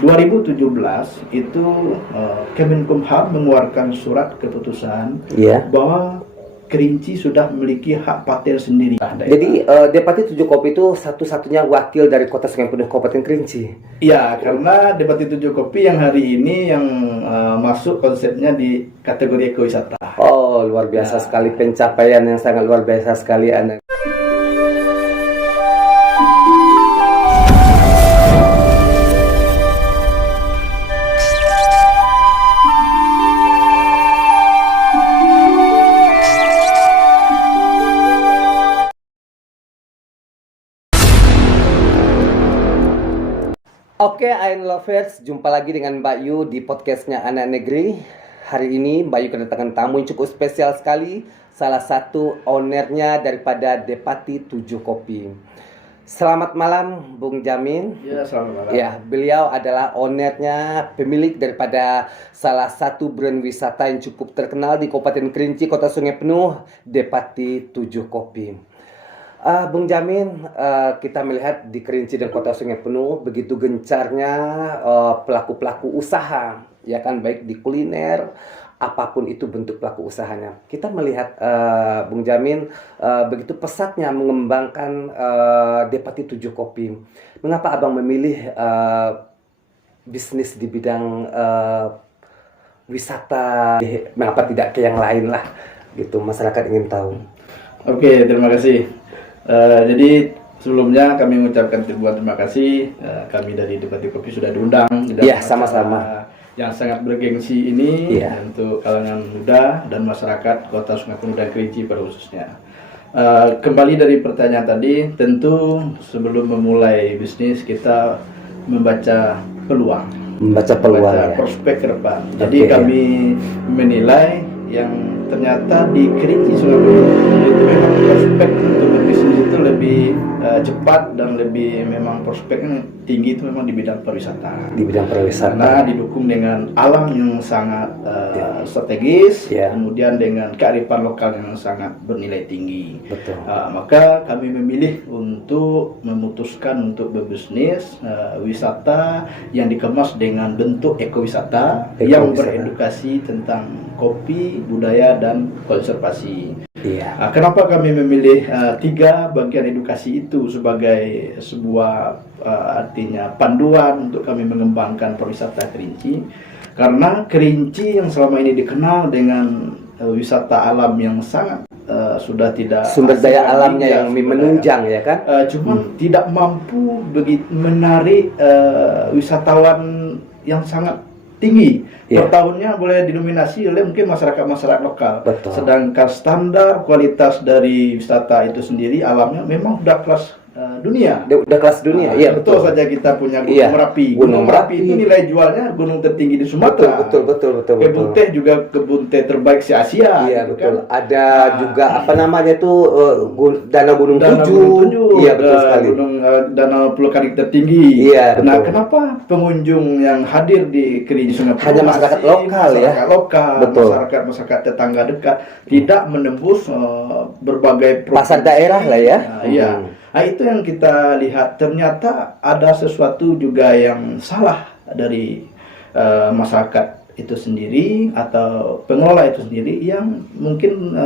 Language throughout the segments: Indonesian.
2017 itu Kemenkumham mengeluarkan surat keputusan bahwa Kerinci sudah memiliki hak paten sendiri. Jadi Depati 7 Kopi itu satu-satunya wakil dari Kota Sungai Penuh Kabupaten Kerinci. Iya, karena Depati 7 Kopi yang hari ini yang masuk konsepnya di kategori ekowisata. Oh, luar biasa sekali, pencapaian yang sangat luar biasa sekali Anda. Oke, Ain Lovers, jumpa lagi dengan Mbak Yu di podcastnya Anak Negeri. Hari ini Mbak Yu kedatangan tamu yang cukup spesial sekali, salah satu ownernya daripada Depati 7 Kopi. Selamat malam, Bung Jamin. Ya, selamat malam. Ya, beliau adalah ownernya, pemilik daripada salah satu brand wisata yang cukup terkenal di Kabupaten Kerinci, Kota Sungai Penuh, Depati 7 Kopi. Bung Jamin, kita melihat di Kerinci dan Kota Sungai Penuh begitu gencarnya pelaku-pelaku usaha, ya kan, baik di kuliner, apapun itu bentuk pelaku usahanya. Kita melihat Bung Jamin begitu pesatnya mengembangkan Depati 7 Kopi. Mengapa Abang memilih bisnis di bidang wisata? Mengapa tidak ke yang lain lah? Gitu, masyarakat ingin tahu. Oke, terima kasih. Jadi sebelumnya kami mengucapkan terima kasih. Kami dari Depati Kopi sudah diundang. Iya, sama-sama. Yang sangat bergengsi ini untuk kalangan muda dan masyarakat Kota Sungai Penuh dan Kerinci pada khususnya. Kembali dari pertanyaan tadi, tentu sebelum memulai bisnis kita membaca peluang. Membaca prospek ke depan. Jadi kami menilai yang ternyata di Kerinci Sungai Penuh itu memang prospek untuk berbisnis itu lebih cepat dan lebih memang prospeknya tinggi itu memang di bidang pariwisata. Di bidang pariwisata. Karena didukung dengan alam yang sangat strategis, kemudian dengan kearifan lokal yang sangat bernilai tinggi. Betul. Maka kami memilih untuk memutuskan untuk berbisnis wisata yang dikemas dengan bentuk ekowisata yang beredukasi tentang kopi, budaya, dan konservasi. Kenapa kami memilih 3 bagian edukasi itu sebagai sebuah artinya panduan untuk kami mengembangkan pariwisata Kerinci? Karena Kerinci yang selama ini dikenal dengan wisata alam yang sangat sudah tidak sumber daya alamnya yang menunjang, ya kan? Cuman tidak mampu menarik wisatawan yang sangat tinggi. Per tahunnya boleh didominasi oleh mungkin masyarakat lokal. Betul. Sedangkan standar kualitas dari wisata itu sendiri alamnya memang sudah kelas dunia. Udah kelas dunia. Iya, betul saja kita punya Gunung Merapi. Gunung Merapi itu nilai jualnya gunung tertinggi di Sumatera. Betul. Kebun teh juga kebun teh terbaik se Asia. Iya, betul. Kan? Ada juga apa namanya itu Danau Gunung Tujuh. Iya, betul sekali. Danau Pulau Karik tertinggi. Iya, nah, kenapa pengunjung yang hadir di Kerinci Sungai Penuh hanya masyarakat lokal, masyarakat tetangga dekat, tidak menembus berbagai pasar daerah lah ya. Nah, itu yang kita lihat, ternyata ada sesuatu juga yang salah dari masyarakat itu sendiri atau pengelola itu sendiri yang mungkin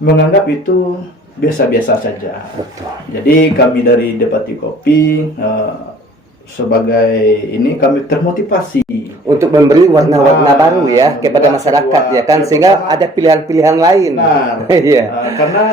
menganggap itu biasa-biasa saja. Betul. Jadi kami dari Depati Kopi sebagai ini kami termotivasi untuk memberi warna-warna baru ya kepada masyarakat, ya kan, sehingga ada pilihan-pilihan lain. Karena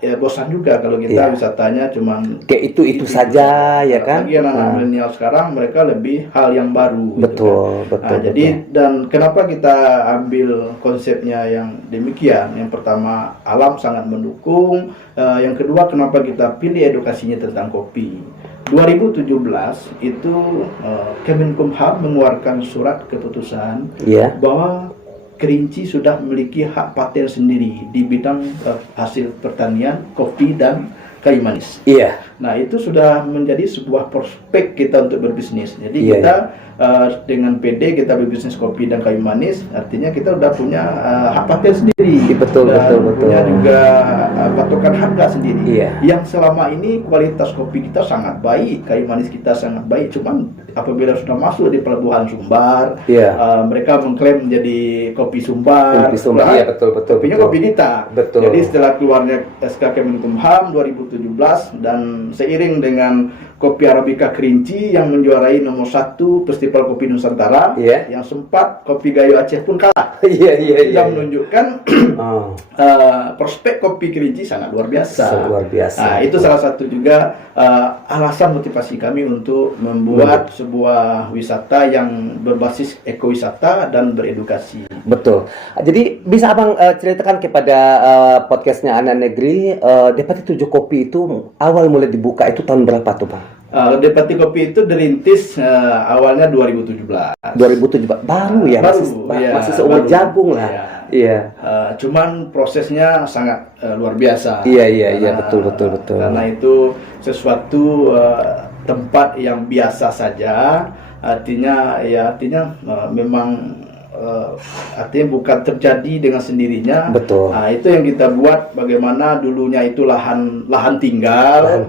ya bosan juga kalau kita wisatanya cuman kayak itu saja, ya kan. Lagi anak milenial sekarang mereka lebih hal yang baru. Betul. Jadi dan kenapa kita ambil konsepnya yang demikian? Yang pertama, alam sangat mendukung. Yang kedua, kenapa kita pilih edukasinya tentang kopi? 2017 itu Kemenkumham mengeluarkan surat keputusan bahwa Kerinci sudah memiliki hak paten sendiri di bidang hasil pertanian kopi dan kayu manis. Iya. Nah, itu sudah menjadi sebuah prospek kita untuk berbisnis. Jadi Iya, kita dengan PD kita berbisnis kopi dan kayu manis, artinya kita udah punya hak paten sendiri. Betul, dan betul, betul. punya juga patokan harga sendiri. Iya. Yang selama ini kualitas kopi kita sangat baik, kayu manis kita sangat baik. Cuman apabila sudah masuk di pelabuhan Sumbar, Iya. mereka mengklaim menjadi kopi Sumbar. Kopi Sumbar, Padahal iya, betul, betul, kopinya betul. kopi kita. Betul. Jadi setelah keluarnya SK Kemenkumham 2017 dan seiring dengan kopi Arabica Kerinci yang menjuarai nomor 1 Festival Kopi Nusantara, Iya. yang sempat kopi Gayo Aceh pun kalah. Iya, iya, iya. Yang menunjukkan Oh, prospek kopi Kerinci sangat luar biasa. luar biasa. Nah, itu salah satu juga alasan motivasi kami untuk membuat sebuah wisata yang berbasis ekowisata dan beredukasi. Betul. Jadi bisa abang ceritakan kepada podcastnya Anak Negeri, Depati 7 Kopi itu awal mulai dibuka itu tahun berapa tuh bang? Depati Kopi itu dirintis awalnya 2017. 2017 baru ya, Iya, masih seumur baru. jagung lah. Iya. Iya. Cuman prosesnya sangat luar biasa. Iya, iya, iya, betul, betul. Karena itu sesuatu tempat yang biasa saja, artinya memang artinya bukan terjadi dengan sendirinya. Betul. Nah, itu yang kita buat, bagaimana dulunya itu lahan tinggal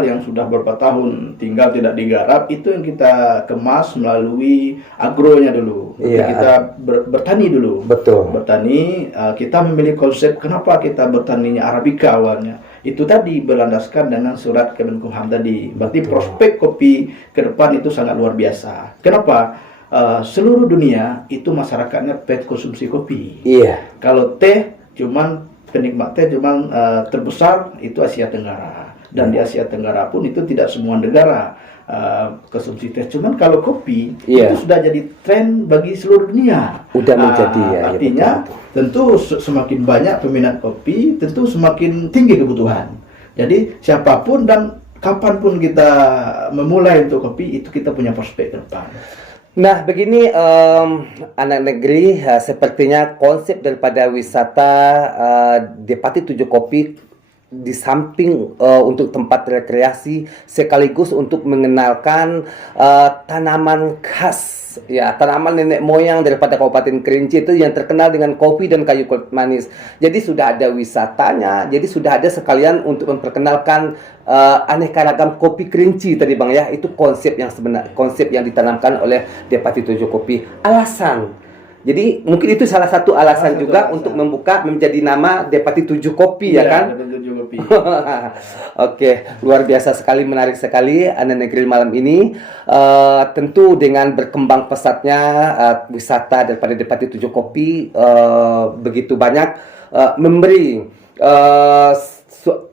yang sudah beberapa tahun tinggal tidak digarap, itu yang kita kemas melalui agronya dulu. Iya. Kita bertani dulu. Betul. Bertani, kita memilih konsep kenapa kita bertaninya Arabica awalnya. Itu tadi berlandaskan dengan surat Kemenkumham tadi. Berarti prospek kopi ke depan itu sangat luar biasa. Kenapa? Seluruh dunia itu masyarakatnya konsumsi kopi. Iya. Kalau teh penikmat teh terbesar itu Asia Tenggara, dan di Asia Tenggara pun itu tidak semua negara konsumsi teh. Cuman kalau kopi Iya. itu sudah jadi tren bagi seluruh dunia. Udah menjadi ya. Artinya tentu semakin banyak peminat kopi, tentu semakin tinggi kebutuhan. Jadi siapapun dan kapanpun kita memulai untuk kopi, itu kita punya prospek ke depan. Nah, begini Anak Negeri, sepertinya konsep daripada wisata Depati 7 Kopi di samping untuk tempat rekreasi sekaligus untuk mengenalkan tanaman khas, ya, tanaman nenek moyang daripada Kabupaten Kerinci itu yang terkenal dengan kopi dan kayu manis. Jadi sudah ada wisatanya, jadi sudah ada sekalian untuk memperkenalkan aneka ragam kopi Kerinci tadi bang ya. Itu konsep yang ditanamkan oleh Depati 7 Kopi. Alasan, jadi mungkin itu salah satu alasan juga untuk membuka menjadi nama Depati 7 Kopi, ya kan? Depati 7 Kopi. Oke, luar biasa sekali, menarik sekali Anak Negeri malam ini. Tentu dengan berkembang pesatnya wisata daripada Depati 7 Kopi, begitu banyak memberi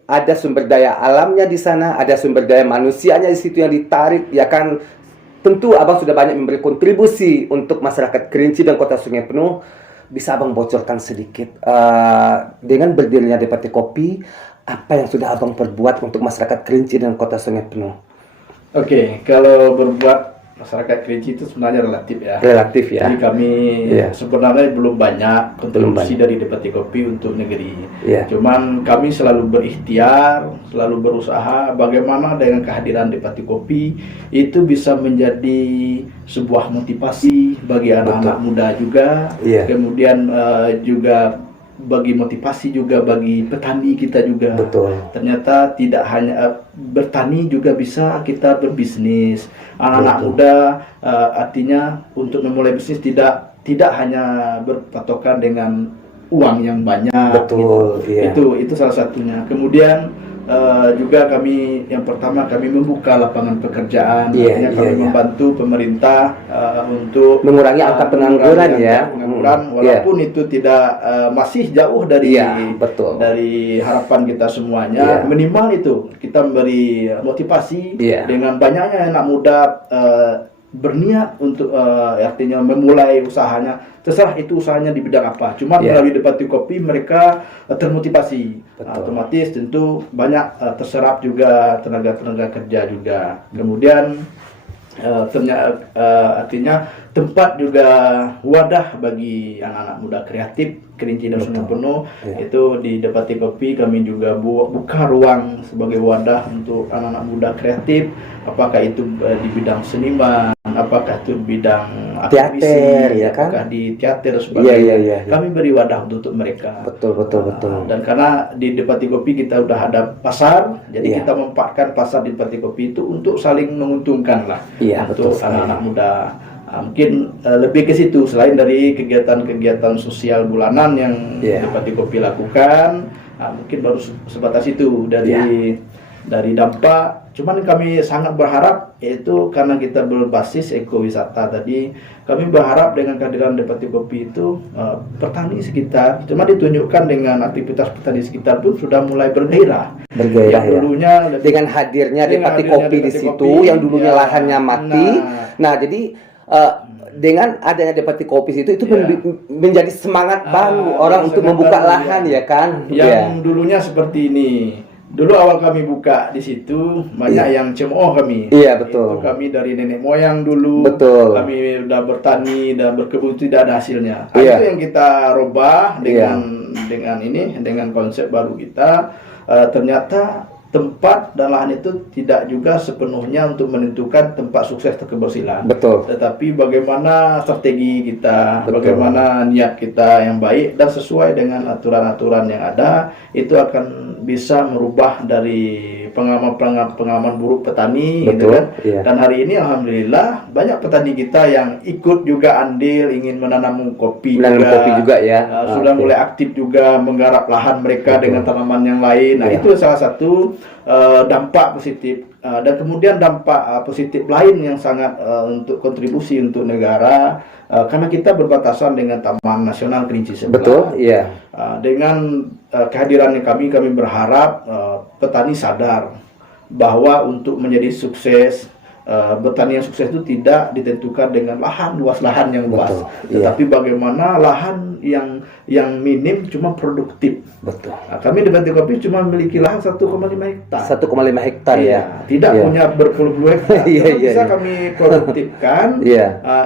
ada sumber daya alamnya di sana, ada sumber daya manusianya di situ yang ditarik, ya kan? Tentu abang sudah banyak memberi kontribusi untuk masyarakat Kerinci dan Kota Sungai Penuh. Bisa abang bocorkan sedikit dengan berdirinya Depati Kopi, apa yang sudah abang perbuat untuk masyarakat Kerinci dan Kota Sungai Penuh? Oke, kalau berbuat masyarakat Kerinci itu sebenarnya relatif ya. Relatif ya. Jadi kami sebenarnya belum banyak kontribusi dari Depati Kopi untuk negeri. Iya. Cuman kami selalu berikhtiar, selalu berusaha bagaimana dengan kehadiran Depati Kopi itu bisa menjadi sebuah motivasi bagi anak-anak muda juga. Iya. Kemudian juga bagi motivasi juga bagi petani kita juga. Betul. Ternyata tidak hanya bertani, juga bisa kita berbisnis. Anak-anak muda artinya untuk memulai bisnis tidak hanya berpatokan dengan uang yang banyak. Betul. Gitu. Iya. Itu salah satunya. Kemudian juga kami yang pertama kami membuka lapangan pekerjaan. Artinya kami membantu pemerintah untuk mengurangi angka pengangguran ya. Pengangguran walaupun itu tidak masih jauh dari betul. dari harapan kita semuanya. Minimal itu kita memberi motivasi dengan banyaknya anak muda berniat untuk artinya memulai usahanya, terserah itu usahanya di bidang apa. Cuma melalui Depati Kopi mereka termotivasi. Otomatis tentu banyak terserap juga tenaga kerja juga. Kemudian Artinya tempat juga wadah bagi anak-anak muda kreatif Kerinci dan Sungai Penuh. Itu di Depati Kopi kami juga buka ruang sebagai wadah untuk anak-anak muda kreatif, apakah itu di bidang seniman, apakah itu bidang teater, ya kan? Apakah di teater dan sebagainya. Iya. Kami beri wadah untuk mereka. Betul. Dan karena di Depati Kopi kita udah ada pasar, jadi kita memanfaatkan pasar di Depati Kopi itu untuk saling menguntungkan lah untuk anak-anak muda. Mungkin lebih ke situ, selain dari kegiatan-kegiatan sosial bulanan yang Depati Kopi lakukan, mungkin baru sebatas itu dari dampak. Cuman kami sangat berharap, yaitu karena kita berbasis ekowisata tadi, kami berharap dengan kehadiran Depati Kopi itu petani sekitar, cuma ditunjukkan dengan aktivitas petani sekitar pun sudah mulai bergairah. Yang dulunya dengan hadirnya Depati Kopi di situ, yang dulunya lahannya mati. Nah, jadi dengan adanya Depati Kopi itu menjadi semangat baru orang untuk membuka lahan, ya kan? Yang dulunya seperti ini. Dulu awal kami buka di situ banyak yang cemooh kami. Iya, betul. Itu kami dari nenek moyang dulu. Betul. Kami udah bertani dan berkebun tidak ada hasilnya. Itu yang kita rubah dengan konsep baru kita. Ternyata tempat dan lahan itu tidak juga sepenuhnya untuk menentukan tempat sukses atau keberhasilan. Betul. Tetapi bagaimana strategi kita, bagaimana niat kita yang baik dan sesuai dengan aturan-aturan yang ada, itu akan bisa merubah dari pengalaman buruk petani, gitu kan. Dan hari ini alhamdulillah banyak petani kita yang ikut juga andil ingin menanam kopi juga ya. Sudah mulai aktif juga menggarap lahan mereka dengan tanaman yang lain. Nah, itu salah satu dampak positif. Dan kemudian dampak positif lain yang sangat untuk kontribusi untuk negara, karena kita berbatasan dengan Taman Nasional Kerinci sebelah. Betul, iya. Dengan kehadiran kami berharap petani sadar bahwa untuk menjadi sukses, bertani yang sukses itu tidak ditentukan dengan luas lahan yang luas, tetapi bagaimana lahan yang minim cuma produktif. Betul. Kami di Depati Kopi cuma memiliki lahan 1,5 hektar. 1,5 hektar ya. Tidak punya berpuluh-puluh hektar. Bisa kami produktifkan.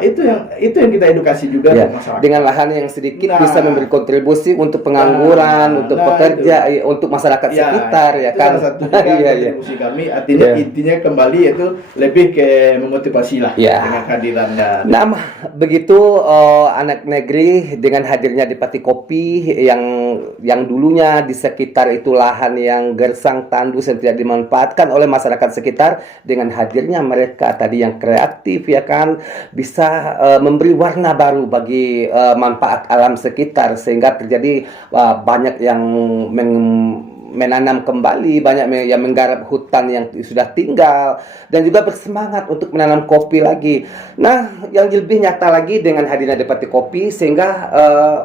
Itu yang kita edukasi juga untuk masyarakat. Dengan lahan yang sedikit bisa memberi kontribusi untuk pengangguran, untuk pekerja, untuk masyarakat sekitar, ya kan. Salah satu juga kontribusi kami. Artinya intinya kembali yaitu lebih ke memotivasi lah dengan kehadirannya. Nah, begitu anak negeri dengan hadirnya Depati Kopi yang dulunya di sekitar itu lahan yang gersang tandus yang tidak dimanfaatkan oleh masyarakat sekitar, dengan hadirnya mereka tadi yang kreatif, ya kan, bisa memberi warna baru bagi manfaat alam sekitar, sehingga terjadi banyak yang menanam kembali, banyak yang menggarap hutan yang sudah tinggal, dan juga bersemangat untuk menanam kopi lagi. Nah, yang lebih nyata lagi dengan hadirnya Depati Kopi, sehingga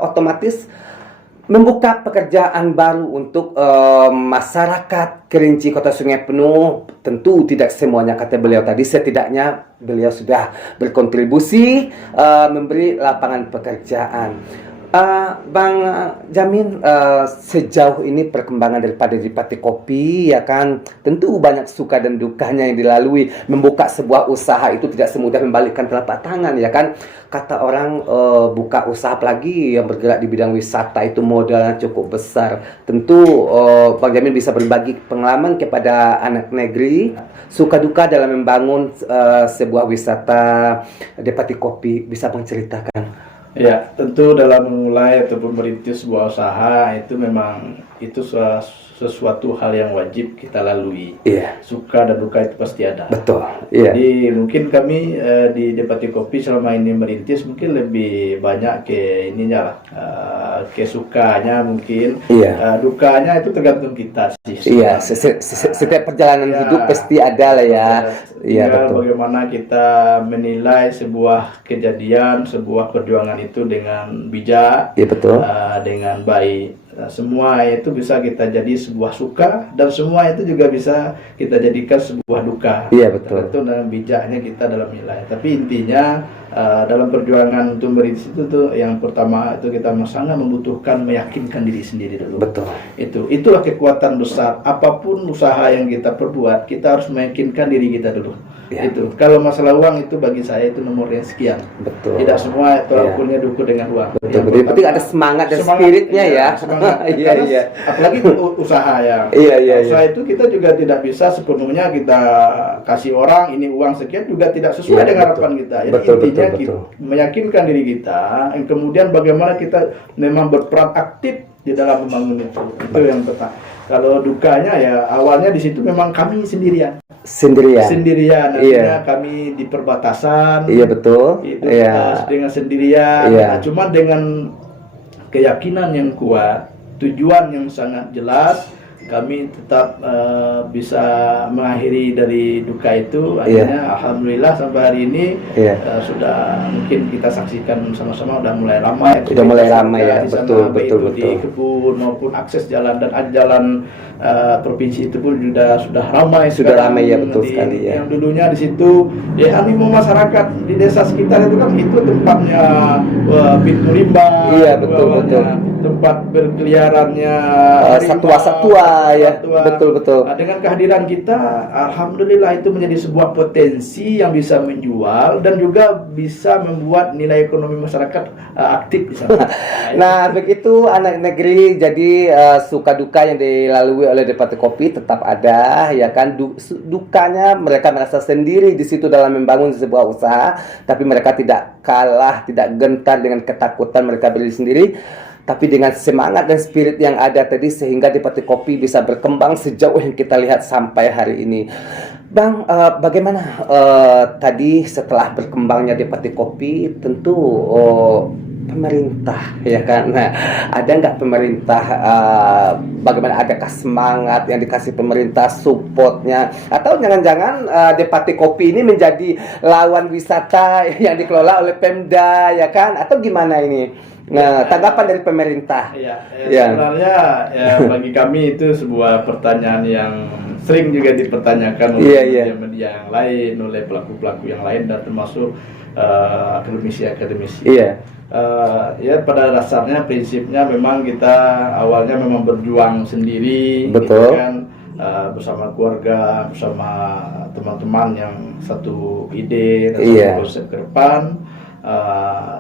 otomatis membuka pekerjaan baru untuk masyarakat Kerinci Kota Sungai Penuh. Tentu tidak semuanya, kata beliau tadi, setidaknya beliau sudah berkontribusi memberi lapangan pekerjaan. Bang Jamin, sejauh ini perkembangan daripada Depati Kopi, ya kan, tentu banyak suka dan dukanya yang dilalui. Membuka sebuah usaha itu tidak semudah membalikkan telapak tangan, ya kan. Kata orang buka usaha apalagi yang bergerak di bidang wisata itu modalnya cukup besar. Tentu Bang Jamin bisa berbagi pengalaman kepada anak negeri, suka duka dalam membangun sebuah wisata Depati Kopi. Bisa Bang ceritakan? Ya, tentu dalam memulai ataupun merintis sebuah usaha itu memang itu sesuatu hal yang wajib kita lalui. Suka dan duka itu pasti ada. Betul. Jadi mungkin kami di Depati Kopi selama ini merintis mungkin lebih banyak ke ininya lah, ke sukanya mungkin. Dukanya itu tergantung kita sih. Setiap perjalanan hidup pasti ada lah ya. Tinggal bagaimana kita menilai sebuah kejadian, sebuah perjuangan itu dengan bijak, dengan baik. Nah, semua itu bisa kita jadi sebuah suka, dan semua itu juga bisa kita jadikan sebuah duka. Itu dalam bijaknya kita dalam nilai. Tapi intinya dalam perjuangan untuk merintis itu tuh yang pertama itu kita sangat membutuhkan meyakinkan diri sendiri dulu. Itulah kekuatan besar. Apapun usaha yang kita perbuat, kita harus meyakinkan diri kita dulu. Ya. Itu kalau masalah uang itu bagi saya itu nomor yang sekian. Betul. Tidak semua tolak Iya. ukurnya diukur dengan uang. Betul. Yang penting ada semangat dan spiritnya ya. Semangat. Iya, Karena iya. apalagi usaha ya. Iya, iya, Usaha iya. itu kita juga tidak bisa sepenuhnya kita kasih orang ini uang sekian juga tidak sesuai Iya, dengan betul. harapan kita. Jadi Betul, intinya betul, kita betul. meyakinkan diri kita, dan kemudian bagaimana kita memang berperan aktif di dalam membangun itu. Itu yang pertama. Kalau dukanya ya awalnya di situ memang kami sendirian. Sendirian, artinya Iya. kami di perbatasan. Iya, betul. Itu Iya. dengan sendirian. Iya. Nah, cuma dengan keyakinan yang kuat, tujuan yang sangat jelas, kami tetap bisa mengakhiri dari duka itu. Akhirnya alhamdulillah sampai hari ini Iya. sudah mungkin kita saksikan sama-sama udah mulai ramai. Udah mulai ramai ya, di sana, betul, baik betul, itu di betul. kebun maupun akses jalan dan jalan provinsi itu pun sudah ramai. Sudah sekarang. ramai ya, betul sekali ya. Yang dulunya di situ ya animo masyarakat di desa sekitar itu kan itu tempatnya pintu limbah. Iya, betul, betul. Tempat berkeliarannya satwa-satwa ya. satwa. Betul, betul. Nah, dengan kehadiran kita, alhamdulillah itu menjadi sebuah potensi yang bisa menjual dan juga bisa membuat nilai ekonomi masyarakat aktif di sana. Nah, begitu anak negeri, jadi suka duka yang dilalui oleh Depati Kopi tetap ada, ya kan. Dukanya mereka merasa sendiri di situ dalam membangun sebuah usaha, tapi mereka tidak kalah, tidak gentar dengan ketakutan mereka berdiri sendiri. Tapi dengan semangat dan spirit yang ada tadi sehingga Depati Kopi bisa berkembang sejauh yang kita lihat sampai hari ini. Bang, bagaimana tadi setelah berkembangnya Depati Kopi, tentu pemerintah ya kan. Nah, ada nggak pemerintah, bagaimana, adakah semangat yang dikasih pemerintah, supportnya, atau jangan-jangan Depati Kopi ini menjadi lawan wisata yang dikelola oleh Pemda ya kan, atau gimana ini? Nah, tanggapan dari pemerintah. Iya, Ya. sebenarnya ya bagi kami itu sebuah pertanyaan yang sering juga dipertanyakan oleh Iya. media-media yang lain, oleh pelaku-pelaku yang lain dan termasuk akademisi-akademisi. Iya. Ya pada dasarnya prinsipnya memang kita awalnya memang berjuang sendiri, Betul. gitu kan, bersama keluarga, bersama teman-teman yang satu ide dan Iya. satu konsep ke depan.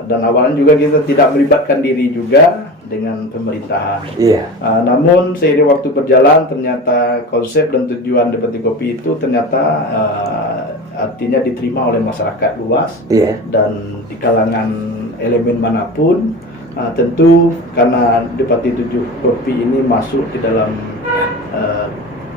Dan awalnya juga kita tidak melibatkan diri juga dengan pemerintahan. Iya. Namun seiring waktu berjalan ternyata konsep dan tujuan Depati Kopi itu ternyata artinya diterima oleh masyarakat luas. Iya. Dan di kalangan elemen manapun. Tentu karena Depati 7 Kopi ini masuk di dalam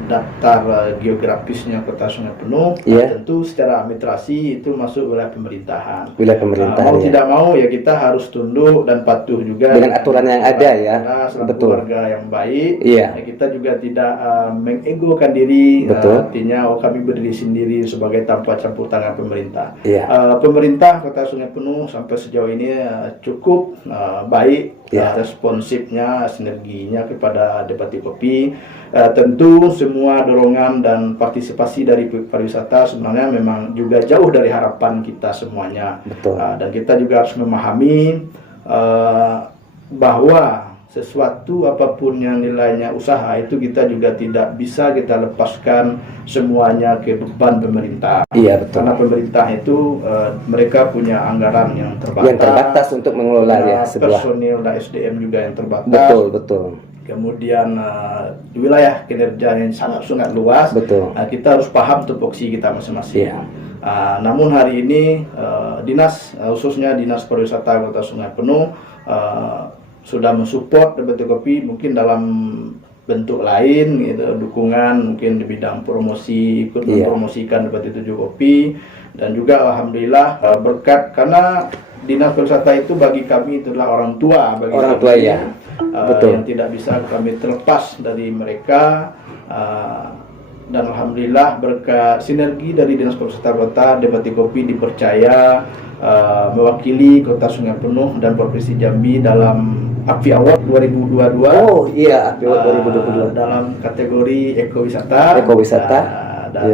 daftar geografisnya Kota Sungai Penuh, Iya. tentu secara administrasi itu masuk wilayah pemerintahan. Wilayah pemerintahan, Mau ya. tidak mau ya kita harus tunduk dan patuh juga Dengan aturan yang ada ya. Karena selaku Betul. warga yang baik, Iya. ya kita juga tidak mengegokan diri. Betul. Artinya kami berdiri sendiri sebagai tanpa campur tangan pemerintah. Iya. Pemerintah Kota Sungai Penuh sampai sejauh ini cukup baik, Iya. responsifnya, sinerginya kepada Depati Kopi. Tentu semua dorongan dan partisipasi dari pariwisata sebenarnya memang juga jauh dari harapan kita semuanya. Betul. Dan kita juga harus memahami bahwa sesuatu apapun yang nilainya usaha itu kita juga tidak bisa kita lepaskan semuanya ke beban pemerintah. Iya, betul. Karena pemerintah itu mereka punya anggaran yang terbatas. Yang terbatas untuk mengelola ya sebuah. Personil dan SDM juga yang terbatas. Betul, betul. Kemudian di wilayah kinerja yang sangat luas, Betul. kita harus paham tupoksi kita masing-masing. Iya. Namun hari ini dinas, khususnya Dinas Pariwisata Kota Sungai Penuh sudah mensupport Depati Kopi mungkin dalam bentuk lain, gitu, dukungan mungkin di bidang promosi, ikut Iya. mempromosikan Depati 7 Kopi, dan juga alhamdulillah berkat karena Dinas Pariwisata itu bagi kami itu adalah orang tua bagi Orang kami, tua, ya. Betul. yang tidak bisa kami terlepas dari mereka. Dan alhamdulillah berkat sinergi dari Dinas Pariwisata Kota, Depati Kopi dipercaya mewakili Kota Sungai Penuh dan Provinsi Jambi dalam API Award 2022. Oh iya, API Award 2022. Dalam kategori ekowisata. Ekowisata. Dan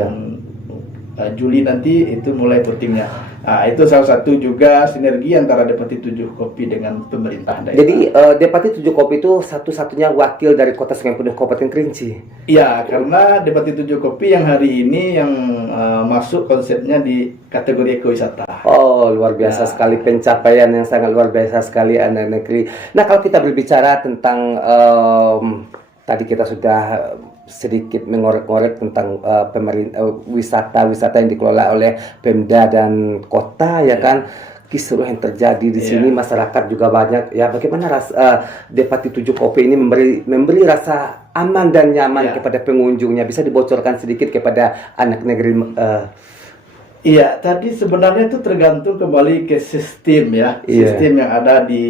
Iya. Juli nanti itu mulai putingnya. Itu salah satu juga sinergi antara Depati 7 Kopi dengan pemerintah daerah. Jadi Depati 7 Kopi itu satu-satunya wakil dari Kota Sungai Penuh Kabupaten Kerinci. Iya, karena Depati 7 Kopi yang hari ini yang masuk konsepnya di kategori ekowisata. Oh, luar biasa sekali, pencapaian yang sangat luar biasa sekali anak negeri. Nah, kalau kita berbicara tentang tadi kita sudah sedikit mengorek-ngorek tentang wisata yang dikelola oleh Pemda dan kota ya kan. Kisruh yang terjadi di sini, masyarakat juga banyak ya. Bagaimana Depati 7 Kopi ini memberi rasa aman dan nyaman kepada pengunjungnya? Bisa dibocorkan sedikit kepada anak negeri? Iya, tadi sebenarnya itu tergantung kembali ke sistem ya, sistem yang ada di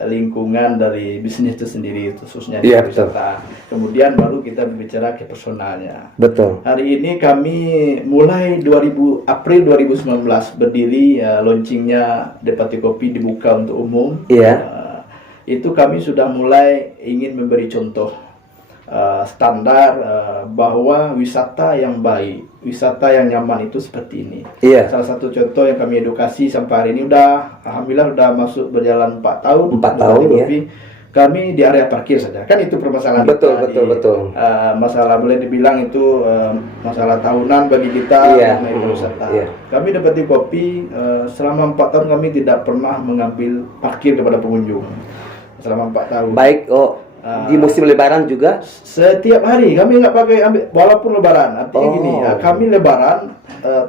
lingkungan dari bisnis itu sendiri, khususnya di wisata. Kemudian baru kita berbicara ke personalnya. Betul. Hari ini kami mulai April 2019 berdiri, launchingnya Depati Kopi dibuka untuk umum. Itu kami sudah mulai ingin memberi contoh standar bahwa wisata yang baik, wisata yang nyaman itu seperti ini. Salah satu contoh yang kami edukasi sampai hari ini alhamdulillah udah masuk berjalan 4 tahun. 4 tahun ya. Kami di area parkir saja. Kan itu permasalahan betul. Masalah boleh dibilang itu masalah tahunan bagi kita mengenai wisata. Kami Depati Kopi selama 4 tahun kami tidak pernah mengambil parkir kepada pengunjung. Selama 4 tahun. Baik, di musim lebaran juga? Setiap hari kami nggak pakai ambil, walaupun lebaran. Artinya gini, kami lebaran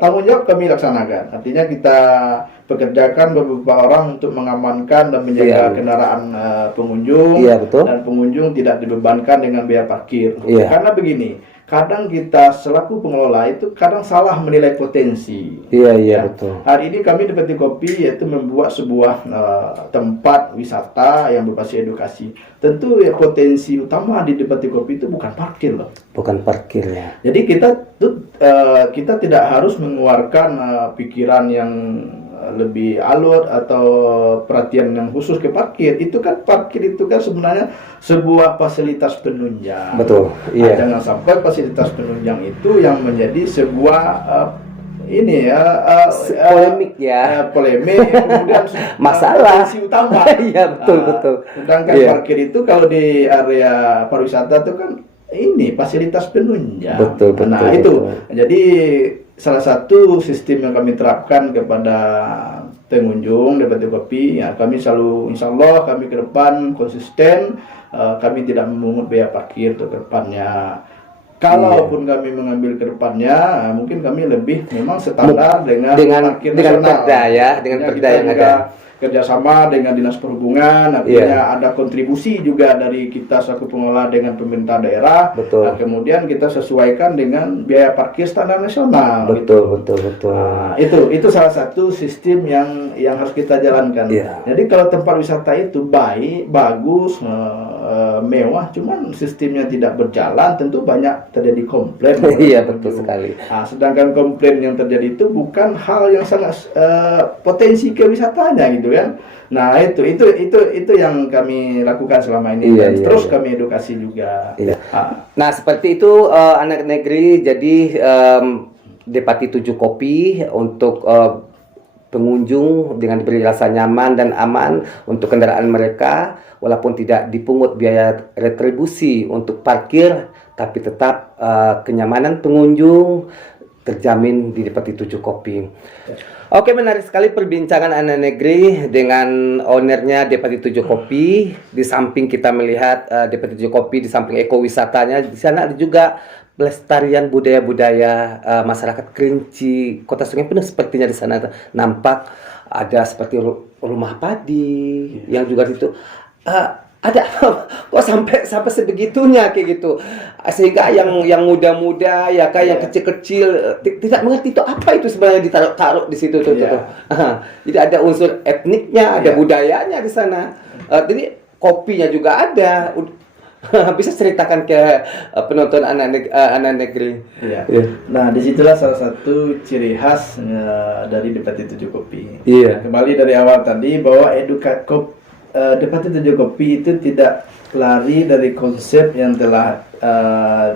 tanggung jawab kami laksanakan. Artinya kita pekerjakan beberapa orang untuk mengamankan dan menjaga kendaraan pengunjung, dan pengunjung tidak dibebankan dengan biaya parkir. Karena begini, kadang kita selaku pengelola itu kadang salah menilai potensi. Betul. Hari ini kami Depati Kopi yaitu membuat sebuah tempat wisata yang berbasis edukasi. Tentu potensi utama di Depati Kopi itu bukan parkir loh. Bukan parkir ya. Jadi kita tidak harus mengeluarkan pikiran yang lebih alot atau perhatian yang khusus ke parkir. Itu kan parkir itu kan sebenarnya sebuah fasilitas penunjang. Betul. Jangan sampai fasilitas penunjang itu yang menjadi sebuah polemik polemik kemudian masalah potensi utama. betul. Sedangkan parkir itu kalau di area pariwisata itu kan ini fasilitas penunjang. Betul. Itu. Jadi salah satu sistem yang kami terapkan kepada pengunjung Depati Kopi, kami selalu, insya Allah kami ke depan konsisten, kami tidak memungut biaya parkir untuk ke depannya. Kalaupun kami mengambil ke depannya, mungkin kami lebih memang standar dengan parkir nasional. Dengan perda yang ada. Kerjasama dengan Dinas Perhubungan, artinya ada kontribusi juga dari kita selaku pengelola dengan pemerintah daerah. Betul. Kemudian kita sesuaikan dengan biaya parkir standar nasional. Betul. Itu salah satu sistem yang harus kita jalankan. Jadi kalau tempat wisata itu baik, bagus, mewah, cuman sistemnya tidak berjalan, tentu banyak terjadi komplain. Betul sekali. Sedangkan komplain yang terjadi itu bukan hal yang sangat potensi kewisatanya gitu kan. Nah itu yang kami lakukan selama ini dan terus kami edukasi juga. Nah seperti itu anak negeri. Jadi Depati 7 Kopi untuk pengunjung dengan diberi rasa nyaman dan aman untuk kendaraan mereka, walaupun tidak dipungut biaya retribusi untuk parkir, tapi tetap kenyamanan pengunjung terjamin di Depati 7 Kopi. Oke, menarik sekali perbincangan anak negeri dengan ownernya Depati 7 Kopi. Di samping kita melihat Depati 7 Kopi, di samping ekowisatanya, di sana ada juga pelestarian budaya-budaya masyarakat Kerinci, Kota Sungai Penuh. Sepertinya di sana nampak ada seperti rumah padi yang juga itu ada kok sampai sebegitunya kayak gitu, sehingga yang muda-muda ya kayak yang kecil-kecil tidak mengerti itu apa itu sebenarnya ditaruh di situ tuh. Jadi ada unsur etniknya, ada budayanya di sana. Jadi kopinya juga ada. Bisa ceritakan ke penonton anak negeri. Nah, disitulah salah satu ciri khas dari Depati 7 Kopi. Kembali dari awal tadi bahwa Depati 7 Kopi itu tidak lari dari konsep yang telah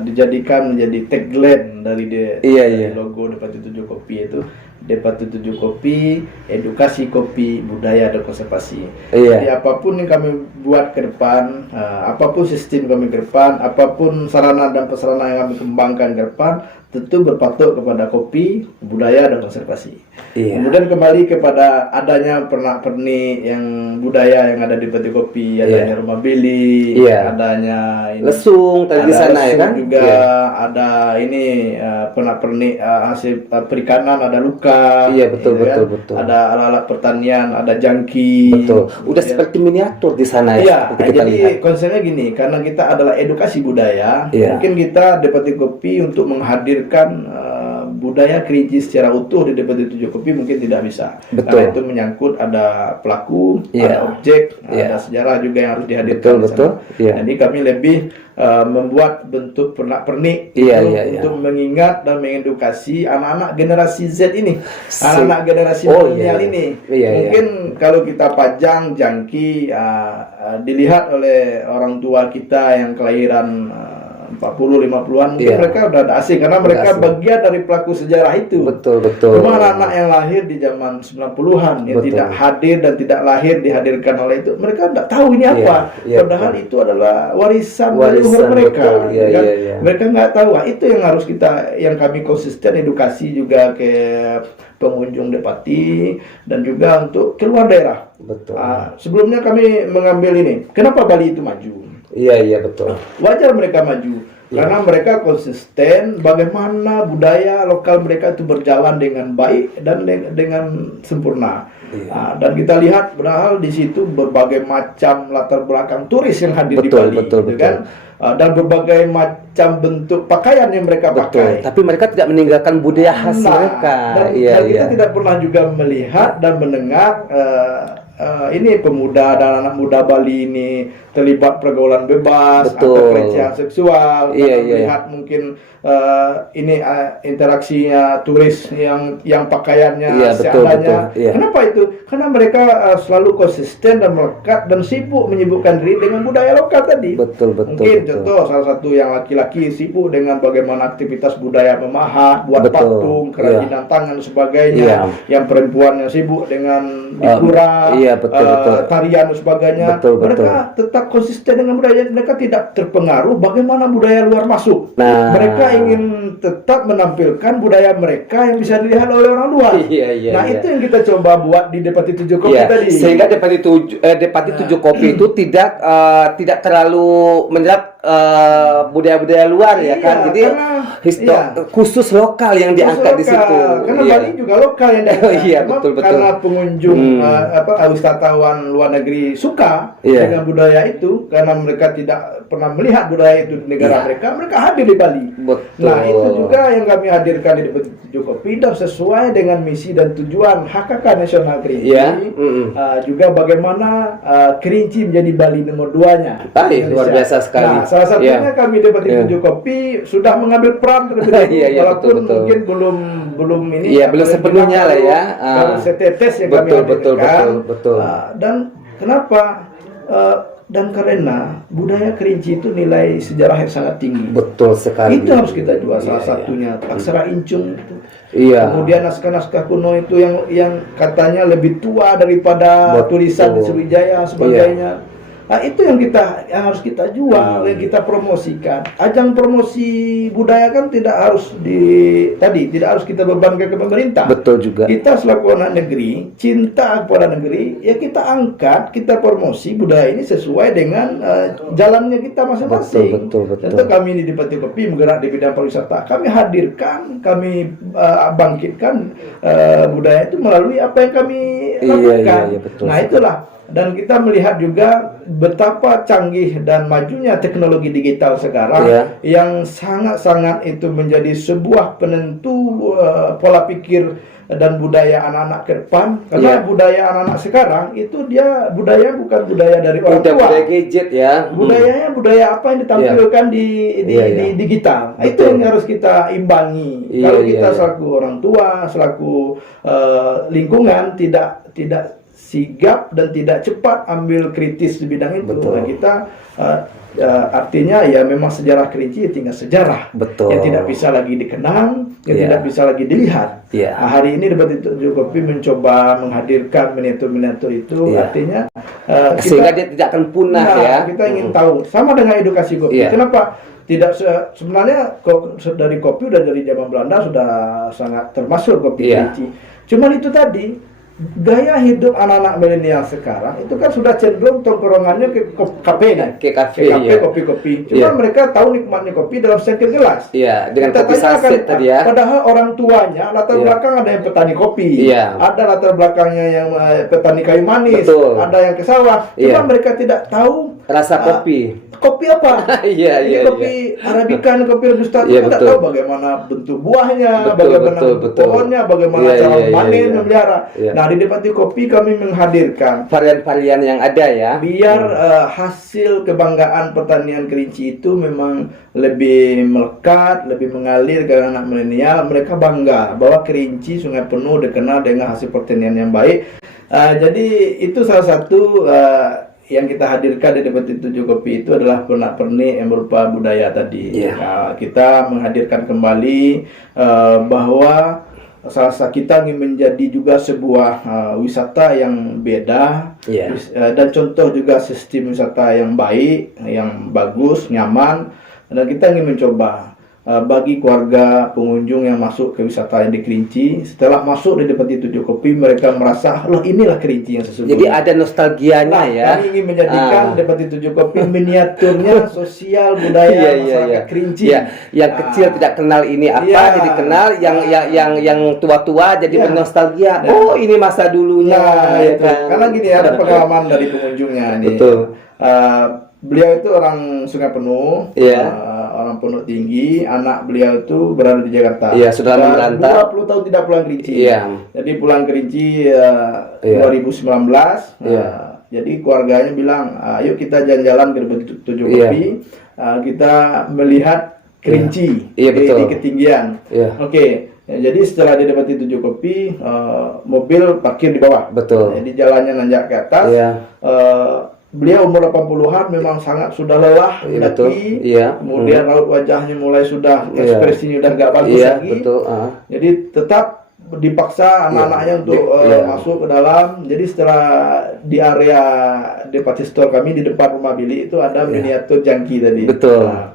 dijadikan menjadi tagline dari dari logo Depati 7 Kopi, itu Depati 7 Kopi, edukasi kopi, budaya dan konservasi. Jadi apapun yang kami buat ke depan, apapun sistem kami ke depan, apapun sarana dan prasarana yang kami kembangkan ke depan, tentu berpatok kepada kopi, budaya dan konservasi. Kemudian kembali kepada adanya pernak-pernik yang budaya yang ada di Depati Kopi, adanya rumah bili, adanya ini, lesung tadi di sana ya kan? Juga ada ini pernak-pernik hasil perikanan, ada luka. Betul. Ada alat-alat pertanian, ada jangki. Betul. Udah seperti miniatur di sana ya. Jadi konsepnya gini, karena kita adalah edukasi budaya, mungkin kita Depati Kopi untuk menghadirkan budaya Kerinci secara utuh di Depati 7 Kopi mungkin tidak bisa. Karena itu menyangkut ada pelaku, ada objek, ada sejarah juga yang harus dihadirkan. Jadi kami lebih membuat bentuk pernak-pernik untuk mengingat dan mengedukasi anak-anak generasi Z ini, anak-anak generasi milenial ini. Mungkin kalau kita pajang jangki dilihat oleh orang tua kita yang kelahiran 40-50-an, mungkin mereka udah ada asing karena mereka bagian dari pelaku sejarah itu. Betul. Cuma anak-anak yang lahir di zaman 90-an yang tidak hadir dan tidak lahir dihadirkan oleh itu, mereka tidak tahu ini apa. Padahal itu adalah warisan leluhur mereka. Mereka nggak tahu. Itu yang harus yang kami konsisten edukasi juga ke pengunjung Depati dan juga untuk keluar daerah. Sebelumnya kami mengambil ini, kenapa Bali itu maju? Betul. Wajar mereka maju karena mereka konsisten bagaimana budaya lokal mereka itu berjalan dengan baik dan dengan sempurna. Dan kita lihat padahal di situ berbagai macam latar belakang turis yang hadir di Bali, kan? Dan berbagai macam bentuk pakaian yang mereka pakai. Tapi mereka tidak meninggalkan budaya khas mereka. Dan kita tidak pernah juga melihat dan mendengar ini pemuda dan anak muda Bali ini terlibat pergaulan bebas atau pelecehan seksual. Melihat mungkin ini interaksinya turis yang pakaiannya seadanya. Kenapa itu? Karena mereka selalu konsisten dan melekat dan menyibukkan diri dengan budaya lokal tadi. Mungkin contoh salah satu yang laki-laki sibuk dengan bagaimana aktivitas budaya memahat, buat patung, kerajinan tangan dan sebagainya. Yang perempuan yang sibuk dengan dikura, tarian dan sebagainya. Mereka tetap konsisten dengan budaya, mereka tidak terpengaruh bagaimana budaya luar masuk. Mereka ingin tetap menampilkan budaya mereka yang bisa dilihat oleh orang luar. Itu yang kita coba buat di Depati 7 Kopi tadi. Sehingga Depati 7 Kopi itu tidak terlalu menyerap budaya-budaya luar ya kan. Jadi khusus lokal yang diangkat di situ. Karena Bali juga lokal yang diangkat. Karena pengunjung wisatawan luar negeri suka dengan budaya itu, karena mereka tidak pernah melihat budaya itu di negara mereka hadir di Bali. Nah, itu juga yang kami hadirkan di Depati 7 Kopi dan sesuai dengan misi dan tujuan HKK Nasional Kerinci. Juga bagaimana Kerinci menjadi Bali nomor 2-nya. Luar biasa sekali. Nah, salah satunya kami Depati 7 Kopi sudah mengambil peran terlebih dahulu, walaupun mungkin belum ini. Belum sepenuhnya lah ya. Baru setetes yang kami hadirkan. Dan kenapa? Dan karena budaya Kerinci itu nilai sejarah yang sangat tinggi. Betul sekali. Itu harus kita jual salah satunya. Aksara Incung itu. Kemudian naskah-naskah kuno itu yang katanya lebih tua daripada tulisan di Sriwijaya sebagainya. Nah, itu yang harus kita jual, yang kita promosikan. Ajang promosi budaya kan tidak harus tidak harus kita bebankan ke pemerintah. Betul juga. Kita selaku anak negeri, cinta kepada negeri, ya kita angkat, kita promosi budaya ini sesuai dengan jalannya kita masing-masing. Betul. Tentu kami di Depati Kopi menggerak di bidang pariwisata. Kami hadirkan, kami bangkitkan budaya itu melalui apa yang kami lakukan. Nah, itulah. Dan kita melihat juga betapa canggih dan majunya teknologi digital sekarang yang sangat-sangat itu menjadi sebuah penentu pola pikir dan budaya anak-anak ke depan. Karena budaya anak-anak sekarang itu dia budaya bukan budaya dari orang tua. Budaya gadget ya. Budayanya budaya apa yang ditampilkan di digital. Itu yang harus kita imbangi. Kalau kita selaku orang tua, selaku lingkungan tidak sigap dan tidak cepat ambil kritis di bidang itu. Betul. Nah, kita artinya ya memang sejarah Kerinci ya tinggal sejarah Betul. yang tidak bisa lagi dikenang, yang Iya. tidak bisa lagi dilihat. Iya. Nah, hari ini Debat Tujuh Kopi mencoba menghadirkan miniatur-miniatur itu, Iya. artinya Sehingga dia tidak akan punah ya. kita ingin tahu sama dengan edukasi kopi. Iya. Kenapa? Tidak sebenarnya dari kopi udah dari zaman Belanda sudah sangat termasuk kopi Iya. Kerinci. Cuman itu tadi gaya hidup anak-anak milenial sekarang itu kan sudah cenderung tongkrongannya ke kafe nih. Ke kafe, iya. Kopi-kopi. Cuma Iya. mereka tahu nikmatnya kopi dalam second gelas. Iya, dengan Kita kopi tanyakan, saset tadi ya. Padahal orang tuanya latar Iya. belakang ada yang petani kopi, Iya. ada latar belakangnya yang petani kayu manis, Betul. ada yang ke sawah. Cuma Iya. mereka tidak tahu Rasa kopi. kopi apa. Iya, Ini iya, kopi Arabica, kopi Robusta, Iya, kita tidak betul. tahu bagaimana bentuk buahnya, Betul, bagaimana betul, bentuk betul. pohonnya, bagaimana Iya, cara iya, iya, memanen, iya. memelihara. Iya. Nah, di Debat Kopi kami menghadirkan Varian-varian yang ada ya. biar hasil kebanggaan pertanian Kerinci itu memang lebih melekat, lebih mengalir ke anak milenial. Mereka bangga bahwa Kerinci Sungai Penuh dikenal dengan hasil pertanian yang baik. Jadi itu salah satu yang kita hadirkan di Debat Tujuh Kopi itu adalah pernak-pernik yang berupa budaya tadi. Iya. Nah, kita menghadirkan kembali bahwa Salsa kita ingin menjadi juga sebuah wisata yang beda. Iya. Dan contoh juga sistem wisata yang baik, yang bagus, nyaman. Dan kita ingin mencoba bagi keluarga pengunjung yang masuk ke wisata yang di Kerinci, setelah masuk di Debat Tujuh Kopi mereka merasa, loh inilah Kerinci yang sesungguhnya. Jadi ada nostalgianya Nah, ya. kami ingin menjadikan Debat Tujuh Kopi miniaturnya sosial budaya Iya, iya, masyarakat iya. Kerinci. Iya, yang kecil tidak kenal ini apa, Iya. jadi kenal, yang tua-tua jadi Iya. bernostalgia. Nah. Oh, ini masa dulunya. Nah, ya itu. kan? Karena gini ada pengalaman dari pengunjungnya nih. Betul. Beliau itu orang Sungai Penuh, Iya. orang Pondok Tinggi. Anak beliau itu berada di Jakarta. Iya, sudah merantau. 20 tahun tidak pulang Kerinci. Iya. Jadi pulang Kerinci Iya. 2019. Iya. Jadi keluarganya bilang, ayo kita jalan-jalan ke Debat Tujuh Iya. Kopi. Kita melihat Kerinci Iya, betul. di ketinggian. Iya. Oke. Ya, jadi setelah di Debat Tujuh Kopi, mobil parkir di bawah. Betul. Jadi jalannya nanjak ke atas. Iya. Beliau umur 80-an memang sangat sudah lelah Iya, betul. mendaki. Iya. Kemudian raut wajahnya mulai sudah Iya. ekspresinya udah nggak bagus Iya, lagi. betul. Jadi tetap dipaksa anak-anaknya untuk Iya. masuk ke dalam. Jadi setelah di area Department Store kami di depan rumah Billy itu ada miniatur jangki tadi. Betul. Nah,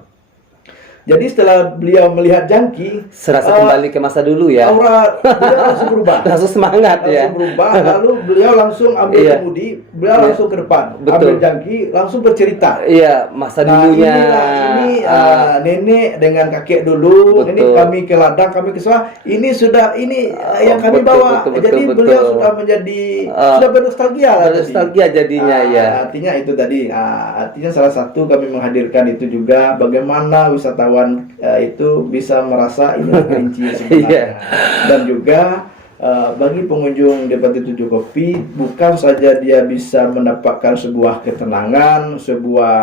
jadi setelah beliau melihat jangki, Serasa kembali ke masa dulu ya. aura beliau langsung berubah. Langsung semangat ya. Langsung berubah, lalu beliau langsung ambil Iya. kemudi, beliau Iya. langsung ke depan, Betul. ambil jangki, langsung bercerita. Iya, masa Nah, dulunya. ini nenek dengan kakek dulu, Betul. ini kami ke ladang, kami ke sawah, ini sudah yang kami betul, bawa. betul, Jadi betul, beliau betul. sudah menjadi sudah bernostalgia lah tadi. Bernostalgia jadinya ya. Artinya itu tadi. Artinya salah satu kami menghadirkan itu juga bagaimana wisatawan itu bisa merasa ini Kerinci Iya. sebenarnya. Dan juga bagi pengunjung Debat Tujuh Kopi bukan saja dia bisa mendapatkan sebuah ketenangan, sebuah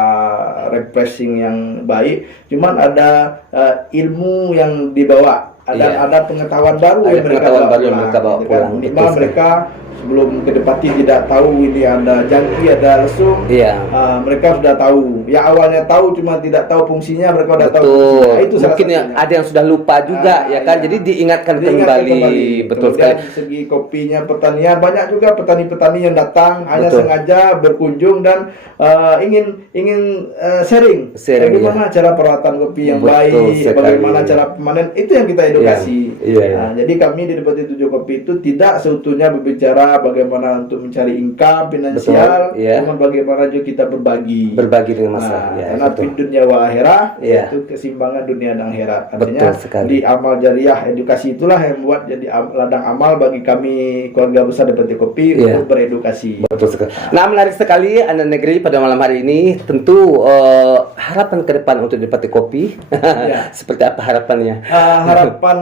refreshing yang baik, cuman ada ilmu yang dibawa. Iya. Ada pengetahuan baru Ada yang mereka pengetahuan bawa baru yang pulang, mereka bawa gitu kan. pulang. Minimal Betul sekali. mereka sebelum ke Depati tidak tahu ini ada jangki, ada lesung. Iya. Mereka sudah tahu. Yang awalnya tahu cuma tidak tahu fungsinya, mereka sudah tahu Betul. fungsinya. Itu salah Mungkin yang satunya. ada yang sudah lupa juga ya kan. Iya. Jadi diingatkan Diingatkan kembali. Betul Kemudian sekali. dari segi kopinya pertanian banyak juga petani-petani yang datang hanya Betul. sengaja berkunjung dan ingin sharing. Sharing, Bagaimana cara perawatan kopi yang Betul baik, sekali. bagaimana cara pemanen, itu yang kita edukasi. Iya, iya. Nah, jadi kami di Debat Tujuh Kopi itu tidak seutuhnya berbicara bagaimana untuk mencari income finansial, Betul, iya. namun bagaimana juga kita berbagi. Berbagi dengan masyarakat. Ya, Karena betul. di dunia wal akhirat Iya. itu keseimbangan dunia dan akhirat. Artinya Betul sekali. di amal jariah edukasi itulah yang membuat jadi ladang amal bagi kami keluarga besar Debat Kopi Iya. untuk beredukasi. Betul sekali. Nah, menarik sekali Anda Negeri pada malam hari ini. Tentu harapan ke depan untuk Debat Kopi. Ya. Seperti apa harapannya? Harapan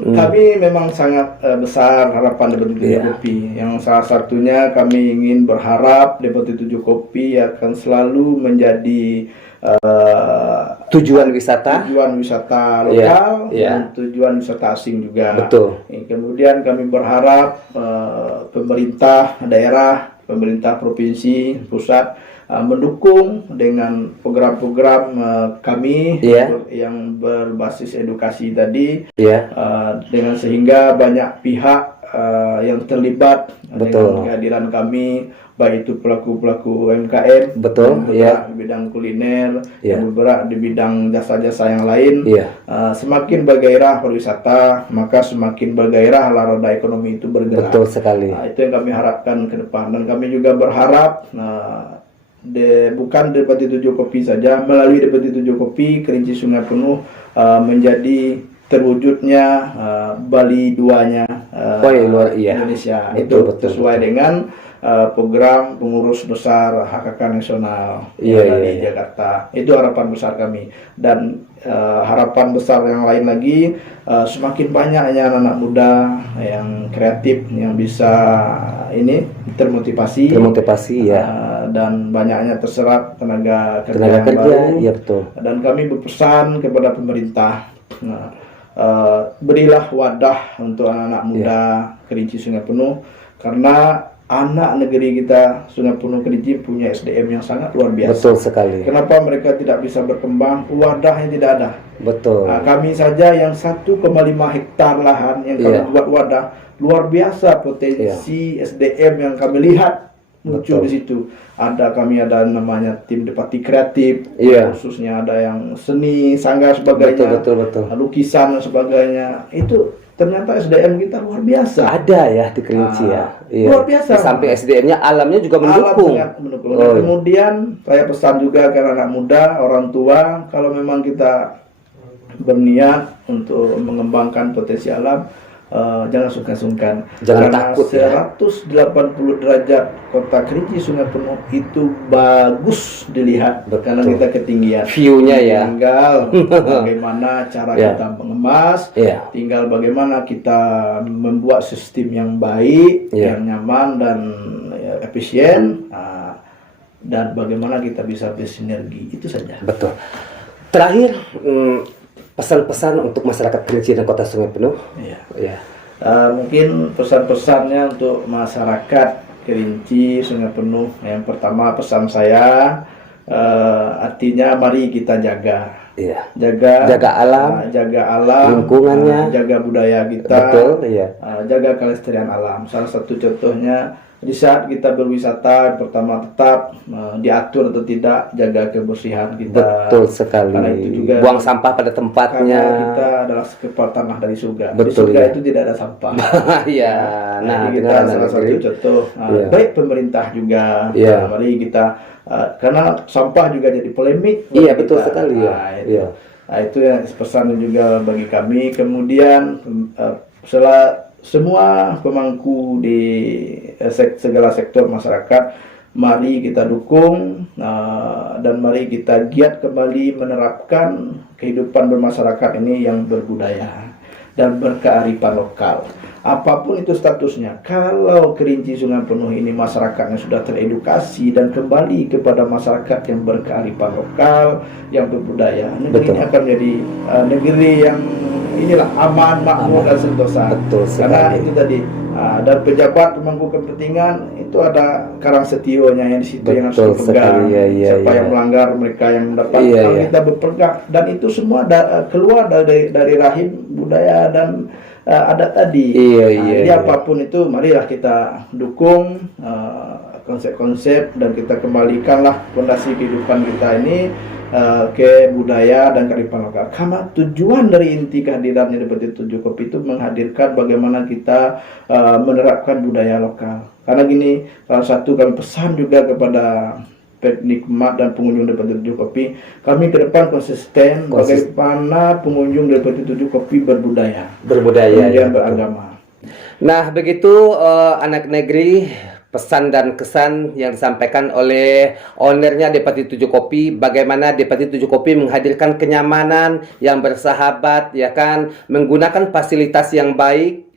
kami memang sangat besar, harapan Debat Tujuh Iya. Kopi. Yang salah satunya kami ingin berharap Debat Tujuh Kopi akan selalu menjadi Tujuan wisata. tujuan wisata Iya, lokal iya. dan tujuan wisata asing juga. Betul. Kemudian kami berharap pemerintah daerah, pemerintah provinsi, pusat mendukung dengan program-program kami yang berbasis edukasi tadi, dengan sehingga banyak pihak yang terlibat dengan kehadiran kami, baik itu pelaku-pelaku UMKM, yang bergerak di bidang kuliner, yang bergerak di bidang jasa-jasa yang lain. Semakin bergairah pariwisata, maka semakin bergairah roda ekonomi itu bergerak. Betul sekali. Itu yang kami harapkan ke depan, dan kami juga berharap bukan Depati 7 Kopi saja, melalui Depati 7 Kopi, Kerinci Sungai Penuh menjadi terwujudnya Bali 2-nya Indonesia. Itu sesuai dengan program pengurus besar HKK nasional di Jakarta. Itu harapan besar kami, dan harapan besar yang lain lagi, semakin banyaknya anak muda yang kreatif yang bisa termotivasi dan banyaknya terserap tenaga kerja yang baru. Dan kami berpesan kepada pemerintah, berilah wadah untuk anak-anak muda Kerinci Sungai Penuh, karena anak negeri kita Sungai Penuh Kerinci punya SDM yang sangat luar biasa. Betul sekali. Kenapa mereka tidak bisa berkembang? Wadahnya tidak ada. Betul. Kami saja yang 1,5 hektar lahan yang kami buat wadah, luar biasa potensi SDM yang kami lihat muncul di situ. Kami ada namanya tim Depati kreatif, khususnya ada yang seni, sanggar sebagainya, lukisan dan sebagainya. Itu ternyata SDM kita luar biasa. Ada ya di Kerinci luar biasa. Sampai SDM-nya, alamnya juga mendukung. Alam sangat mendukung. Kemudian saya pesan juga ke anak muda, orang tua, kalau memang kita berniat untuk mengembangkan potensi alam, jangan sungkan-sungkan. Jangan karena takut 180 derajat kota Kerinci Sungai Penuh itu bagus dilihat. Karena kita ketinggian. View-nya tinggal bagaimana cara kita mengemas, tinggal bagaimana kita membuat sistem yang baik, yang nyaman dan efisien, dan bagaimana kita bisa bersinergi. Itu saja. Betul. Terakhir, pesan-pesan untuk masyarakat Kerinci dan Kota Sungai Penuh. Mungkin pesan-pesannya untuk masyarakat Kerinci Sungai Penuh, yang pertama pesan saya, artinya mari kita jaga alam, lingkungannya, jaga budaya kita, jaga kelestarian alam. Salah satu contohnya, di saat kita berwisata, pertama tetap diatur atau tidak, jaga kebersihan kita. Betul sekali. Karena itu juga buang sampah pada tempatnya. Karena kita adalah sekepal tanah dari surga. Di surga itu tidak ada sampah. Nah, kita salah satu contoh. Baik pemerintah juga. Mari kita, karena sampah juga jadi polemik. Betul sekali. Itu yang pesan juga bagi kami. Kemudian semua pemangku di segala sektor masyarakat, mari kita dukung dan mari kita giat kembali menerapkan kehidupan bermasyarakat ini yang berbudaya dan berkearifan lokal. Apapun itu statusnya, kalau Kerinci Sungai Penuh ini masyarakatnya sudah teredukasi dan kembali kepada masyarakat yang berkearifan lokal, yang berbudaya, negeri ini akan menjadi negeri yang aman, makmur dan sentosa. Karena itu tadi, dan pejabat pemangku kepentingan itu ada karang setionya yang di situ yang harus dipegang. Siapa yang melanggar, mereka yang mendapat, kita berpegang, dan itu semua keluar dari rahim budaya dan adat tadi. Jadi apapun itu, marilah kita dukung konsep-konsep, dan kita kembalikanlah fondasi kehidupan kita ini ke budaya dan kearifan lokal. Karena tujuan dari inti kehadirannya Depati 7 Kopi itu menghadirkan bagaimana kita menerapkan budaya lokal. Karena gini, salah satu kami pesan juga kepada penikmat dan pengunjung Depati 7 Kopi, kami ke depan konsisten bagaimana pengunjung Depati 7 Kopi berbudaya, kemudian beragama. Nah, begitu anak negeri, pesan dan kesan yang disampaikan oleh ownernya Depati 7 Kopi, bagaimana Depati 7 Kopi menghadirkan kenyamanan yang bersahabat, menggunakan fasilitas yang baik.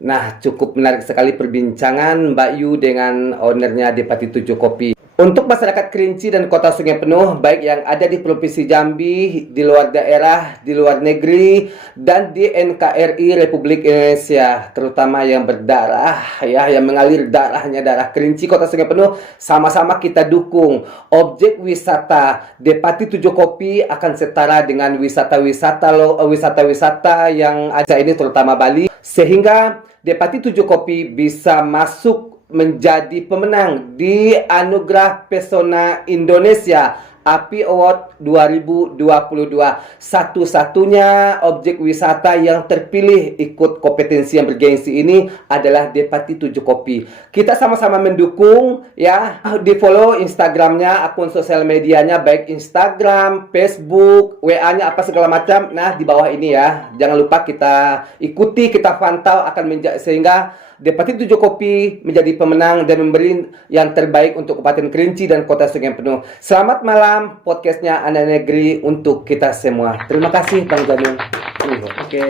Nah, cukup menarik sekali perbincangan Mbak Yu dengan ownernya Depati 7 Kopi. Untuk masyarakat Kerinci dan Kota Sungai Penuh, baik yang ada di Provinsi Jambi, di luar daerah, di luar negeri, dan di NKRI Republik Indonesia, terutama yang berdarah, ya, yang mengalir darahnya darah Kerinci, Kota Sungai Penuh, sama-sama kita dukung. Objek wisata Depati Tujuh Kopi akan setara dengan wisata-wisata yang ada ini, terutama Bali, sehingga Depati Tujuh Kopi bisa masuk menjadi pemenang di Anugerah Pesona Indonesia API Award 2022. Satu-satunya objek wisata yang terpilih ikut kompetensi yang bergengsi ini adalah Depati Tujuh Kopi. Kita sama-sama mendukung, ya. Di follow Instagramnya, akun sosial medianya, baik Instagram, Facebook, WA-nya apa segala macam. Nah, di bawah ini ya. Jangan lupa kita ikuti, kita pantau sehingga Depati Tujuh Kopi menjadi pemenang dan memberi yang terbaik untuk Kabupaten Kerinci dan Kota Sungai Penuh. Selamat malam, podcastnya Anak Negeri untuk kita semua. Terima kasih Bang Jamin. Oke.